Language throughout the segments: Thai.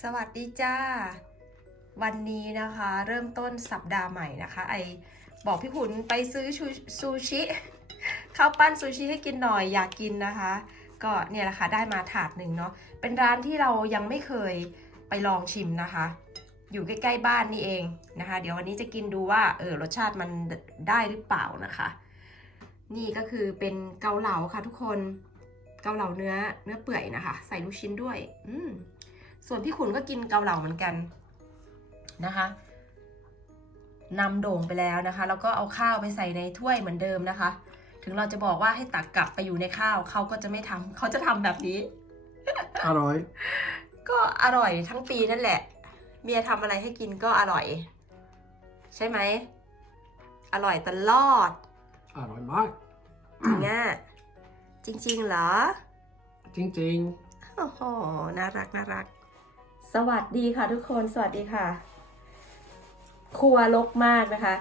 สวัสดีจ้า วันนี้นะคะเริ่มต้นสัปดาห์ใหม่นะคะ ไอบอกพี่ขุนไปซื้อซูชิข้าวปั้นซูชิให้กินหน่อยอยากกินนะคะ ก็เนี่ยแหละค่ะได้มาถาดหนึ่งเนาะเป็นร้านที่เรายังไม่เคยไปลองชิมนะคะ อยู่ใกล้ ๆ บ้านนี่เองนะคะ เดี๋ยววันนี้จะกินดูว่าเออรสชาติมันได้หรือเปล่านะคะ นี่ก็คือเป็นเกาเหลาค่ะทุกคนเกาเหลาเนื้อเนื้อเปื่อยนะคะ ใส่ลูกชิ้นด้วย อืม ส่วนพี่ขุนก็กินเกาเหลาเหมือนกันนะคะนำโด่งไปแล้วนะคะ แล้วก็เอาข้าวไปใส่ในถ้วยเหมือนเดิมนะคะ ถึงเราจะบอกว่าให้ตักกลับไปอยู่ในข้าวเขาก็จะไม่ทำเขาจะทำแบบนี้ อร่อย ก็อร่อยทั้งปีนั่นแหละ เมียทำอะไรให้กินก็อร่อย ใช่ไหม อร่อยตลอด อร่อยมากจริงอะจริง ๆ เหรอ จริงโอ้โห น่ารัก น่ารัก สวัสดีค่ะทุกคนสวัสดีค่ะ ครัวลกมากนะคะ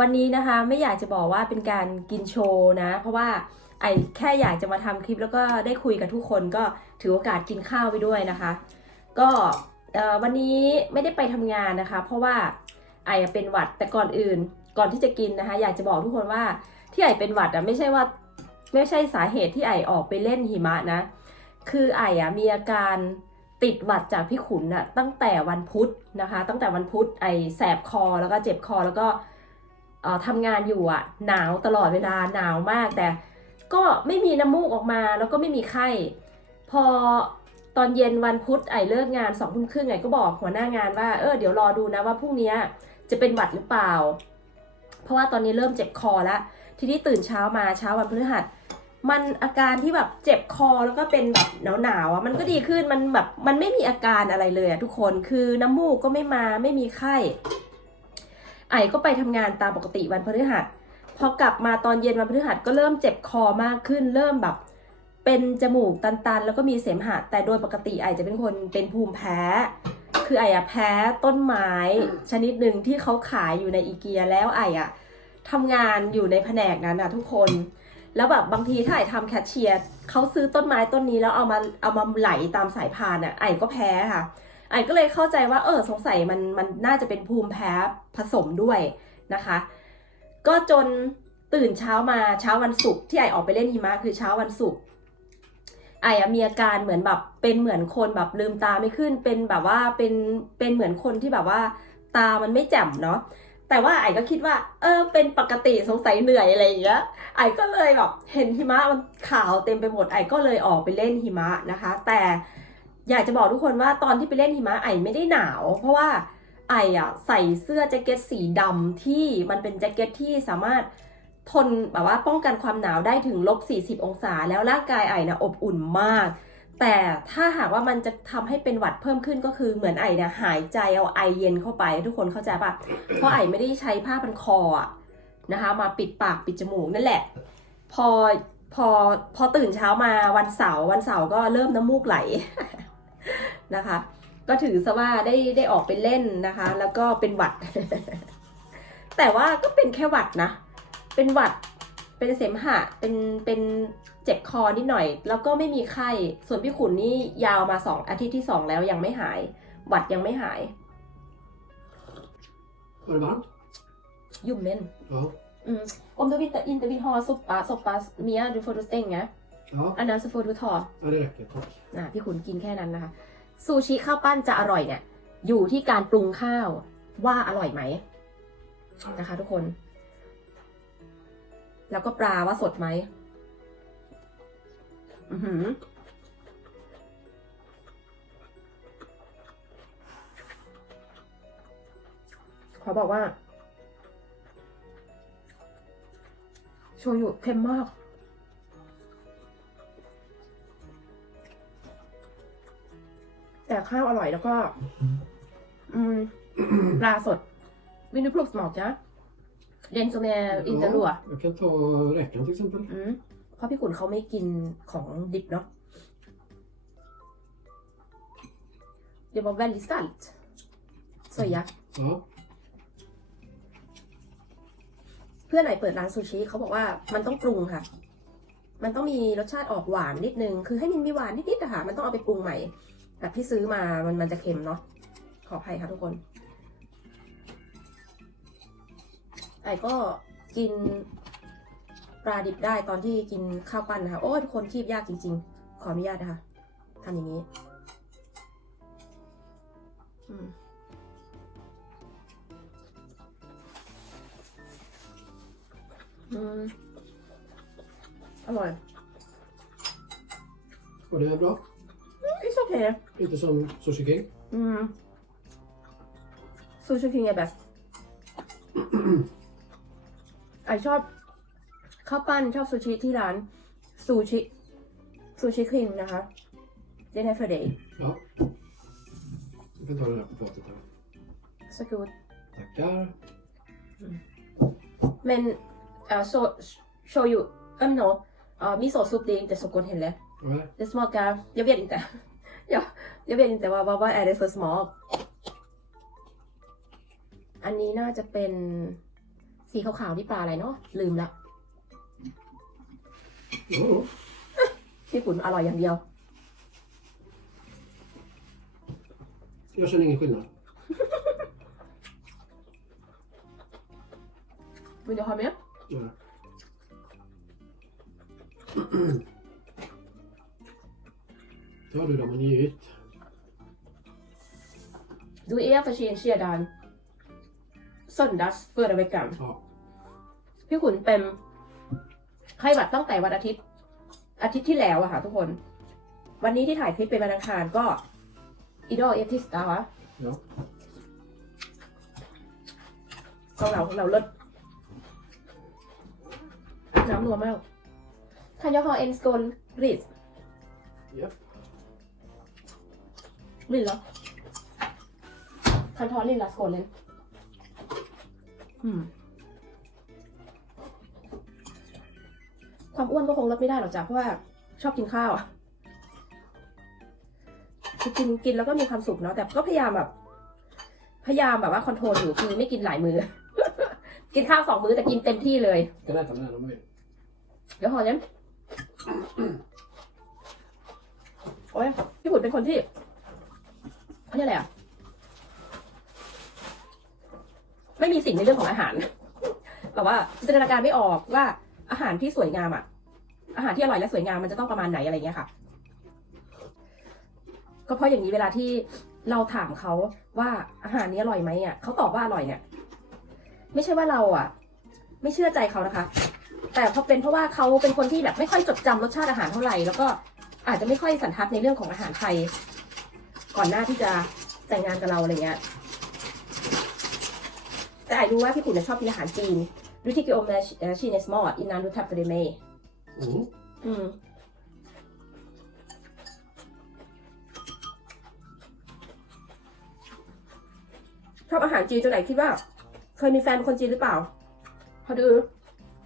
วันนี้นะคะไม่อยากจะบอกว่าเป็นการกินโชว์นะ เพราะว่าไอแค่อยากจะมาทำคลิปแล้วก็ได้คุยกับทุกคนก็ถือโอกาสกินข้าวไปด้วยนะคะ ก็วันนี้ไม่ได้ไปทำงานนะคะ เพราะว่าไอเป็นหวัดแต่ก่อนอื่น ก่อนที่จะกินนะคะ อยากจะบอกทุกคนว่าที่ไอเป็นหวัดอะไม่ใช่ว่าไม่ใช่สาเหตุที่ไอออกไปเล่นหิมะนะ คือไออะมีอาการ ติดหวัดจากพี่ขุนอะตั้งแต่วันพุธนะคะ ตั้งแต่วันพุธไอแสบคอแล้วก็เจ็บคอแล้วก็เอ่อทำงานอยู่อะหนาวตลอดเวลาหนาวมาก แต่ก็ไม่มีน้ำมูกออกมาแล้วก็ไม่มีไข้ พอตอนเย็นวันพุธไอเลิกงานสองทุ่มครึ่งไอก็บอกหัวหน้างานว่าเออเดี๋ยวรอดูนะว่าพรุ่งนี้จะเป็นหวัดหรือเปล่า เพราะว่าตอนนี้เริ่มเจ็บคอแล้วทีนี้ตื่นเช้ามาเช้าวันพฤหัส มันอาการที่แบบเจ็บคอแล้วก็เป็นแบบหนาวๆอะมันก็ดีขึ้นมันแบบมันไม่มีอาการอะไรเลยอะทุกคนคือน้ำมูกก็ไม่มาไม่มีไข้ไอก็ไปทำงานตามปกติวันพฤหัสพอกลับมาตอนเย็นวันพฤหัสก็เริ่มเจ็บคอมากขึ้น เริ่มแบบเป็นจมูกตันๆ แล้วก็มีเสมหะ แต่โดยปกติไอจะเป็นคนเป็นภูมิแพ้ คือไออะแพ้ต้นไม้ชนิดหนึ่งที่เขาขายอยู่ในอีเกียแล้วไออะทำงานอยู่ในแผนกนั้นอะทุกคน แล้วแบบบางทีถ้าไอทำแคชเชียร์เขาซื้อต้นไม้ต้นนี้แล้วเอามาเอามาไหลตามสายพานอะไอก็แพ้ค่ะ ไอก็เลยเข้าใจว่าเออสงสัยมันมันน่าจะเป็นภูมิแพ้ผสมด้วยนะคะ ก็จนตื่นเช้ามาเช้าวันศุกร์ที่ไอออกไปเล่นหิมะคือเช้าวันศุกร์ไออะมีอาการเหมือนแบบเป็นเหมือนคนแบบลืมตาไม่ขึ้นเป็นแบบว่าเป็นเป็นเหมือนคนที่แบบว่าตามันไม่แจ่มเนาะ แต่ว่าไอ้ก็คิดว่า เออ เป็นปกติสงสัยเหนื่อยอะไรอย่างเงี้ย ไอ้ก็เลยแบบเห็นหิมะมันขาวเต็มไปหมด ไอ้ก็เลยออกไปเล่นหิมะนะคะ แต่อยากจะบอกทุกคนว่าตอนที่ไปเล่นหิมะไอ้ไม่ได้หนาว เพราะว่าไออะใส่เสื้อแจ็คเก็ตสีดำที่มันเป็นแจ็คเก็ตที่สามารถทนแบบว่าป้องกันความหนาวได้ถึงลบ40 องศา แล้วร่างกายไอ้นะอบอุ่นมาก แต่ถ้าหากว่ามันจะทำให้เป็นหวัดเพิ่มขึ้นก็คือเหมือนไอเนี่ยหายใจเอาไอเย็นเข้าไป ทุกคนเข้าใจปะเพราะไอไม่ได้ใช้ผ้าพันคออะนะคะ มาปิดปากปิดจมูกนั่นแหละ พอพอพอตื่นเช้ามาวันเสาร์วันเสาร์ก็เริ่มน้ำมูกไหลนะคะ ก็ถือซะว่าได้ได้ออกไปเล่นนะคะ แล้วก็เป็นหวัด แต่ว่าก็เป็นแค่หวัดนะ เป็นหวัดเป็นเสมหะเป็นเป็น เจ็บคอนิดหน่อย แล้วก็ไม่มีไข้ ส่วนพี่ขุนนี่ยาวมาสองอาทิตย์ที่สองแล้วยังไม่หายหวัดยังไม่หาย Var det varmt? ยุ่มเล่น Ja. Mm. Om du inte, inte vill ha soppa, soppa mer, du får du stänga. Ja, Annars så får du ta. ja det räcker. Tack. นะพี่ขุนกินแค่นั้นนะคะ ซูชิข้าวปั้นจะอร่อยเนี่ย อยู่ที่การปรุงข้าวว่าอร่อยไหมนะคะทุกคน แล้วก็ปลาว่าสดไหม อือหือขอบอกว่า โชยุเค็มมากแต่ข้าวอร่อยแล้วก็ อืมปลาสดวินดูพลุกสมอกจ้ะเดนโซเมอินเตอรัว Ja, jag kan ta räkan till exempel. อืมเพ ราะพี่ขุนเขาไม่กินของดิบเนาะเดี๋ยวบอก väldigt salt สวยยักษ์ Ja. เพื่อนไหนเปิดร้านซูชิเขาบอกว่ามันต้องปรุงค่ะ มันต้องมีรสชาติออกหวานนิดนึง คือให้มันมีหวานนิดๆอะค่ะ มันต้องเอาไปปรุงใหม่ แบบที่ซื้อมา มันมันจะเค็มเนาะ ขออภัยค่ะทุกคน ไอ้ก็กิน ปลาดิบได้ตอนที่กินข้าวปั้นนะคะ โอ้ยทุกคนคีบยากจริง ๆ ขออนุญาตนะคะทำอย่างนี้อืมอืมอร่อย Och det är bra. It's okay Inte som Sushi King. อืมซูชิคิงแบบไอชอบ ข้าวปั้นชอบซูชิที่ร้านซูชิซูชิคิงนะคะเจนเนฟเฟอร์เดย์ Ja. Du kan ta den där på fatet här. สกูด Tackar. เมนเอ่อโซโชยุเอ้มโนเอ่อมิโซะซุปดีแต่สกุลเห็นแล้ว Nej. Det smakar, jag vet inte. ja, jag vet inte vad, vad, vad är det för smak. อันนี้น่าจะเป็นสีขาวๆที่ปลาอะไรเนาะลืมละ Jo. ญี่ปุ่นอร่อยอย่างเดียว Jag känner ingen skillnad. Vill du ha mer? Nej. Tar du dem och njut. Du är för sin sedan söndags förra veckan. Ja. พี่ขุ นเป็นไข้หวัดตั้งแต่วันอาทิตย์ อาทิตย์ที่แล้วอะค่ะ ทุกคน วันนี้ที่ถ่ายคลิปเป็นวันอังคารก็อีดอเอฟทิสตาวะ Ja. ของเราของเราเลิศน้ำนัวมาก Kan jag ha en skål ris? Ja. Lilla. Kan ta lilla skålen. Mm. ความอ้วนก็คงลดไม่ได้หรอกจ้ะเพราะว่าชอบกินข้าวอะคือกินกินแล้วก็มีความสุขเนาะแต่ก็พยายามแบบ พยายามแบบว่าคอนโทรลอยู่คือไม่กินหลายมือกินข้าวสองมื้อแต่กินเต็มที่เลย Kan äta med den om du vill. เดี๋ยวหอเนี้ยโอ้ยพี่ขุนเป็นคนที่เขาเรียกอะไรอะไม่มีสิ่งในเรื่องของอาหารแบบว่าจินตนาการไม่ออกว่า อาหารที่สวยงามอะอาหารที่อร่อยและสวยงามมันจะต้องประมาณไหนอะไรเงี้ยค่ะ ก็เพราะอย่างนี้เวลาที่เราถามเขาว่าอาหารนี้อร่อยไหมอะเขาตอบว่าอร่อยเนี่ย ไม่ใช่ว่าเราอะ ไม่เชื่อใจเขานะคะ แต่เพราะเป็นเพราะว่าเขาเป็นคนที่แบบไม่ค่อยจดจำรสชาติอาหารเท่าไหร่แล้วก็อาจจะไม่ค่อยสันทัดในเรื่องของอาหารไทย ก่อนหน้าที่จะแต่งงานกับเราอะไรเงี้ยแต่ไอรู้ว่าพี่ขุนนะชอบกินอาหารจีน ดูที่กิโอมและชีเนสมอดอินนานดูทับเฟเดเม Mm. อืมชอบอาหารจีนจนไหนคิดว่า เคยมีแฟนเป็นคนจีนหรือเปล่าพอดู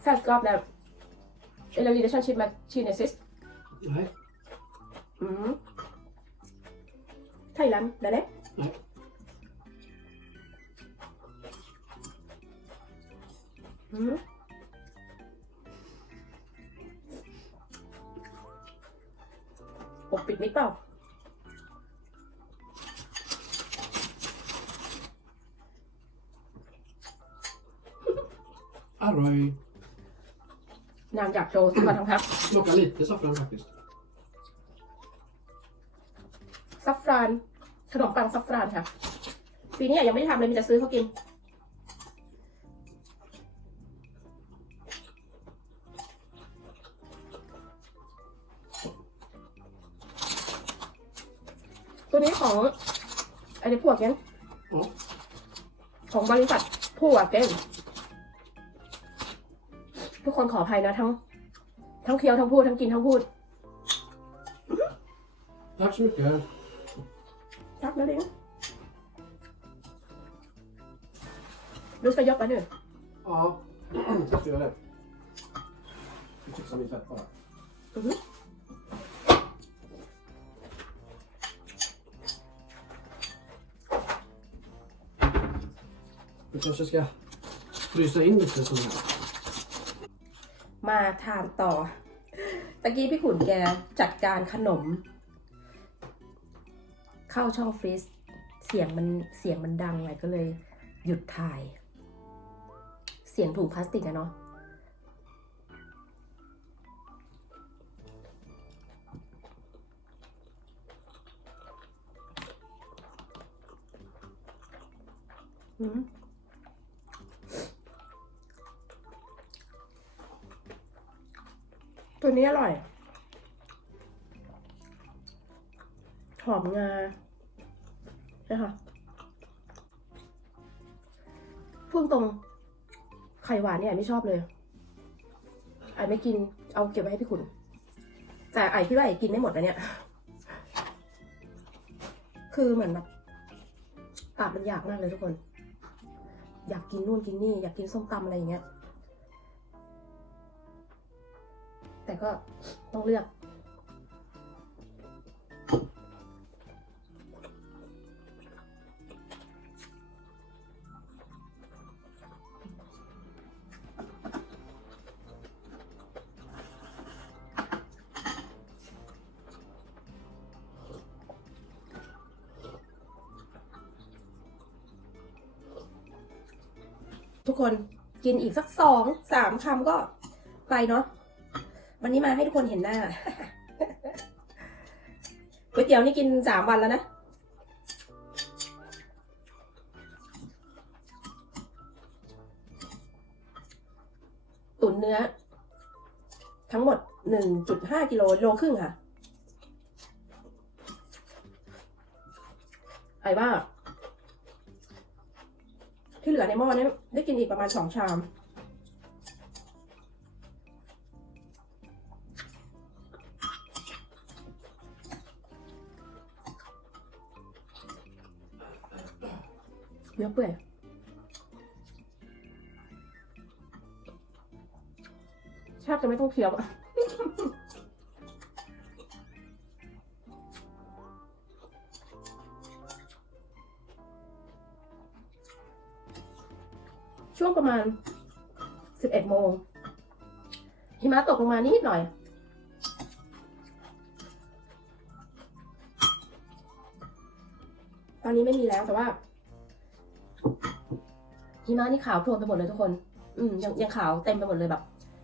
แฟนกรอบแบบเอลลีเดชั่นชิพมาชีเนซิส Nej. อืมไทยลันได้เลย Nej. ปกปิดมิดเปล่า Arroj. นางอยากโชว์ซื้อมาทั้งแพ็ค Smakar lite saffran faktiskt. ซัฟฟราน ขนมปังซัฟฟรานค่ะ ปีนี้ยังไม่ได้ทำเลยมีแต่ซื้อเขากิน ตัวนี้ของไอ้พวกนี้ Ja. ของบริษัทผู้อะเก้นทุกคนขออภัยนะทั้ง ทั้งเคี้ยวทั้งพูดทั้งกินทั้งพูด Tack så mycket. รักนะเล้งดู ska jobba nu Ja, jag ska göra det. Jag fixar min tvätt bara. Mhm. Du kanske ska frysa in lite sån här. มาทานต่อ ตะกี้พี่ขุนแกจัดการขนม เข้าช่องฟรีซเสียงมันเสียงมันดังไงก็เลย หยุดถ่าย เสียงถุงพลาสติกอะเนาะอืม ตัวนี้อร่อย หอมงาใช่ค่ะพูดตรงไข่หวานเนี่ยไม่ชอบเลยไอไม่กิน เอาเก็บไว้ให้พี่ขุน แต่ไอคิดว่าไอกินไม่หมดนะเนี่ย คือเหมือนแบบปากมันอยากมากเลยทุกคน อยากกินนู่นกินนี่ อยากกินส้มตำอะไรอย่างเงี้ย แต่ก็ต้องเลือก ทุกคนกินอีกสักสองสามคำก็ไปเนาะ วันนี้มาให้ทุกคนเห็นหน้าก๋วยเตี๋ยวนี่กินสามวันแล้วนะตุ๋นเนื้อ ทั้งหมดหนึ่งจุดห้ากิโลโลครึ่งค่ะไอ้ว่า ที่เหลือในหม้อนี้ได้กินอีกประมาณสองชาม เนื้อเปื่อยแทบจะไม่ต้องเคี้ยวอะช่วงประมาณ 11 โมง หิมะตกลงมานิดหน่อย ตอนนี้ไม่มีแล้วแต่ว่า หิมะนี่ขาวโพลนไปหมดเลยทุกคน อืมยังยังขาวเต็มไปหมดเลยแบบ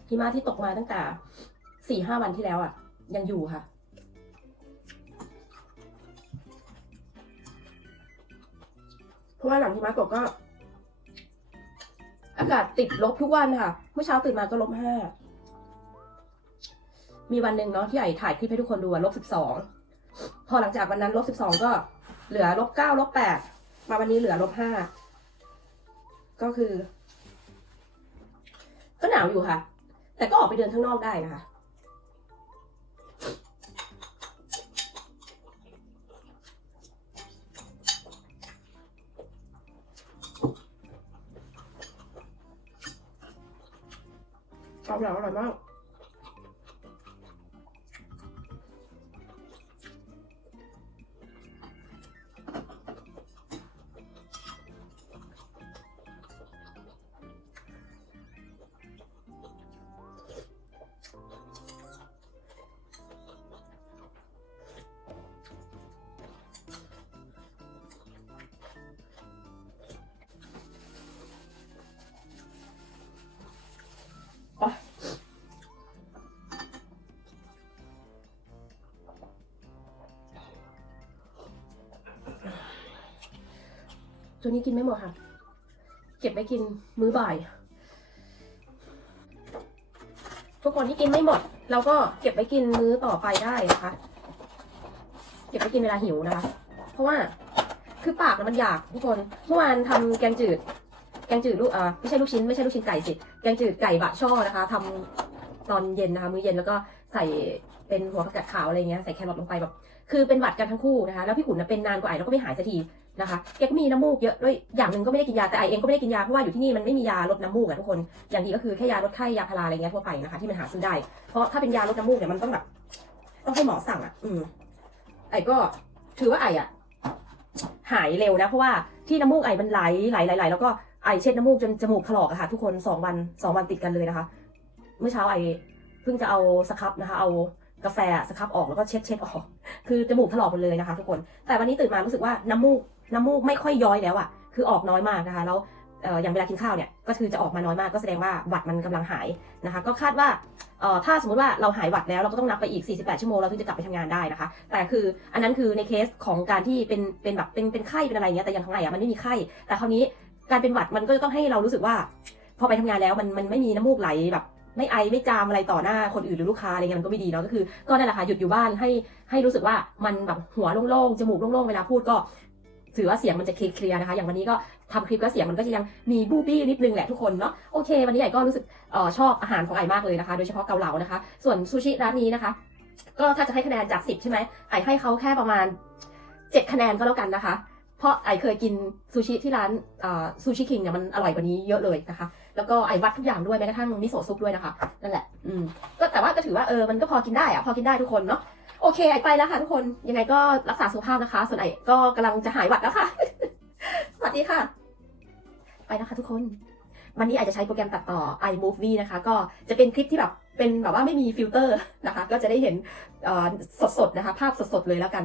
หิมะที่ตกมาตั้งแต่สี่ห้าวันที่แล้วอะ ยังอยู่ค่ะ เพราะว่าหลังหิมะตกก็ อากาศติดลบทุกวันค่ะ เมื่อเช้าตื่นมาก็ลบห้ามีวันหนึ่งเนาะที่ไอถ่ายคลิปให้ทุกคนดูลบสิบสองพอหลังจากวันนั้นลบสิบสองก็เหลือลบเก้าลบแปดมาวันนี้เหลือลบห้า ก็คือ ก็หนาวอยู่ค่ะ แต่ก็ออกไปเดินข้างนอกได้นะคะ เอาเหลาอร่อยมาก ตัวนี้กินไม่หมดค่ะ เก็บไว้กินมื้อบ่าย ทุกคนที่กินไม่หมด เราก็เก็บไว้กินมื้อต่อไปได้นะคะ เก็บไว้กินเวลาหิวนะคะ เพราะว่าคือปากมันอยากทุกคน เมื่อวานทำแกงจืด แกงจืดลูกอ่าไม่ใช่ลูกชิ้นไม่ใช่ลูกชิ้นไก่สิ แกงจืดไก่บะช่อนะคะทำตอนเย็นนะคะ มื้อเย็นแล้วก็ใส่เป็นหัวผักกาดขาวอะไรเงี้ยใส่แครอทลงไปแบบคือเป็นหวัดกันทั้งคู่นะคะ แล้วพี่ขุนนเป็นนานกว่าไอแล้วก็ไม่หายสักที นะคะแกก็มีน้ำมูกเยอะด้วยอย่างหนึ่งก็ไม่ได้กินยาแต่ไอเองก็ไม่ได้กินยาเพราะว่าอยู่ที่นี่มันไม่มียาลดน้ำมูกอะทุกคนอย่างดีก็คือแค่ยาลดไข้ยาพาราอะไรเงี้ยทั่วไปนะคะที่มันหาซื้อได้ เพราะถ้าเป็นยาลดน้ำมูกเนี่ยมันต้องแบบต้องให้หมอสั่งอะอืมไอก็ถือว่าไออะหายเร็วนะเพราะว่าที่น้ำมูกไอมันไหลไหลไหลไหลแล้วก็ไอเช็ดน้ำมูกจนจมูกถลอกอะค่ะ ทุกคนสองวันสองวันติดกันเลยนะคะ เมื่อเช้าไอเพิ่งจะเอาสครับนะคะ เอากาแฟสครับออกแล้วก็เช็ดเช็ดออก คือจมูกถลอกหมดเลยนะคะ ทุกคน แต่วันนี้ตื่นมารู้สึกว่าน้ำมูก น้ำมูกไม่ค่อยย้อยแล้วอะคือออกน้อยมากนะคะ แล้วออย่างเวลากินข้าวเนี่ย ก็คือจะออกมาน้อยมาก ก็แสดงว่าหวัดมันกำลังหายนะคะ ก็คาดว่าถ้าสมมติว่าเราหายหวัดแล้วเราก็ต้องนับไปอีก 48 ชั่วโมงเราถึงจะกลับไปทำงานได้นะคะ แต่คืออันนั้นคือในเคสของการที่เป็นเป็นแบบเป็นเป็นไข้เป็นอะไรเงี้ย แต่อย่างของไออะมันไม่มีไข้ แต่คราวนี้การเป็นหวัดมันก็จะต้องให้เรารู้สึกว่า พอไปทำงานแล้วมันมันไม่มีน้ำมูกไหลแบบไม่ไอไม่จามอะไรต่อหน้าคนอื่นหรือลูกค้าอะไรเงี้ยมันก็ไม่ดีเนาะก็คือ ก็นั่นแหละค่ะหยุดอยู่บ้านให้ให้รู้สึกว่ามันแบบหัวโล่งๆจมูกโล่งๆเวลาพูดก็ ถือว่าเสียงมันจะเคลียร์นะคะ อย่างวันนี้ก็ทำคลิปก็เสียงมันก็จะยังมีบูบี้นิดนึงแหละทุกคนเนาะโอเค วันนี้ไอก็รู้สึกออชอบอาหารของไอมากเลยนะคะ โดยเฉพาะเกาเหลานะคะ ส่วนซูชิร้านนี้นะคะ ก็ถ้าจะให้คะแนนจาก 10 ใช่ไหมไอให้เขาแค่ประมาณ 7 คะแนนก็แล้วกันนะคะ เพราะไอเคยกินซูชิที่ร้านซูชิคิงเนี่ยมันอร่อยกว่านี้เยอะเลยนะคะแล้วก็ไอวัดทุกอย่างด้วยแม้กระทั่งมิโซะซุปด้วยนะคะนั่นแหละ อืมก็แต่ว่าก็ถือว่าเออมันก็พอกินได้อะพอกินได้ทุกคนเนาะ โอเคไอไปแล้วค่ะทุกคน ยังไงก็รักษาสุขภาพนะคะ ส่วนไอก็กำลังจะหายหวัดแล้วค่ะ สวัสดีค่ะ ไปแล้วค่ะทุกคน วันนี้ไอจะใช้โปรแกรมตัดต่อ iMovie นะคะ ก็จะเป็นคลิปที่แบบเป็นแบบว่าไม่มีฟิลเตอร์นะคะ ก็จะได้เห็นสดๆนะคะ ภาพสดๆเลยแล้วกัน